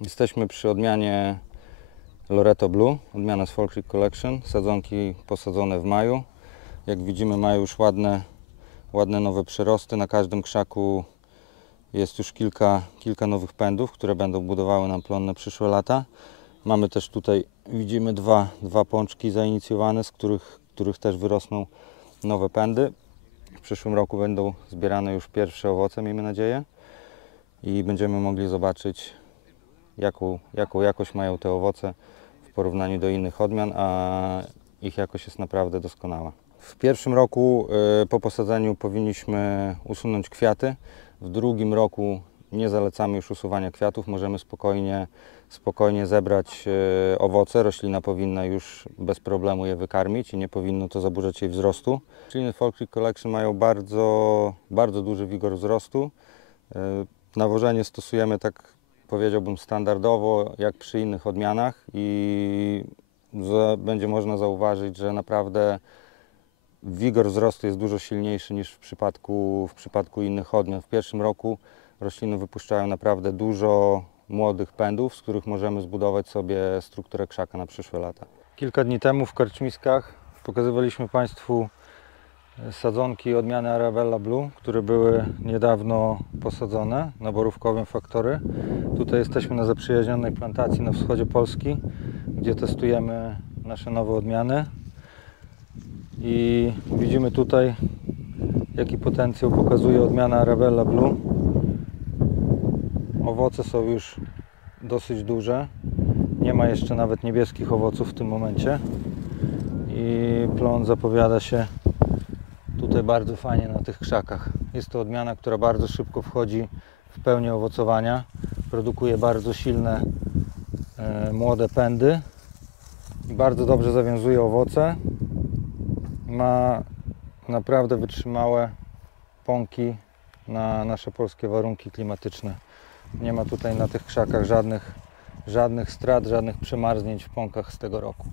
Jesteśmy przy odmianie Loreto Blue, odmiana z Fall Creek Collection. Sadzonki posadzone w maju. Jak widzimy, mają już ładne nowe przyrosty. Na każdym krzaku jest już kilka nowych pędów, które będą budowały nam plon na przyszłe lata. Mamy też tutaj, widzimy, dwa pączki zainicjowane, z których też wyrosną nowe pędy. W przyszłym roku będą zbierane już pierwsze owoce, miejmy nadzieję. I będziemy mogli zobaczyć, jaką jakość mają te owoce w porównaniu do innych odmian, a ich jakość jest naprawdę doskonała. W pierwszym roku po posadzeniu powinniśmy usunąć kwiaty. W drugim roku nie zalecamy już usuwania kwiatów. Możemy spokojnie zebrać owoce. Roślina powinna już bez problemu je wykarmić i nie powinno to zaburzać jej wzrostu. Rośliny Fall Creek Collection mają bardzo duży wigor wzrostu. Nawożenie stosujemy, tak powiedziałbym, standardowo jak przy innych odmianach i będzie można zauważyć, że naprawdę wigor wzrostu jest dużo silniejszy niż w przypadku innych odmian. W pierwszym roku rośliny wypuszczają naprawdę dużo młodych pędów, z których możemy zbudować sobie strukturę krzaka na przyszłe lata. Kilka dni temu w karczmiskach pokazywaliśmy Państwu sadzonki odmiany Arabella Blue, które były niedawno posadzone na borówkowym Factory. Tutaj jesteśmy na zaprzyjaźnionej plantacji na wschodzie Polski, gdzie testujemy nasze nowe odmiany. I widzimy tutaj, jaki potencjał pokazuje odmiana Arabella Blue. Owoce są już dosyć duże. Nie ma jeszcze nawet niebieskich owoców w tym momencie. I plon zapowiada się tutaj bardzo fajnie na tych krzakach. Jest to odmiana, która bardzo szybko wchodzi w pełnię owocowania. Produkuje bardzo silne, młode pędy i bardzo dobrze zawiązuje owoce. Ma naprawdę wytrzymałe pąki na nasze polskie warunki klimatyczne. Nie ma tutaj na tych krzakach żadnych strat, żadnych przemarznięć w pąkach z tego roku.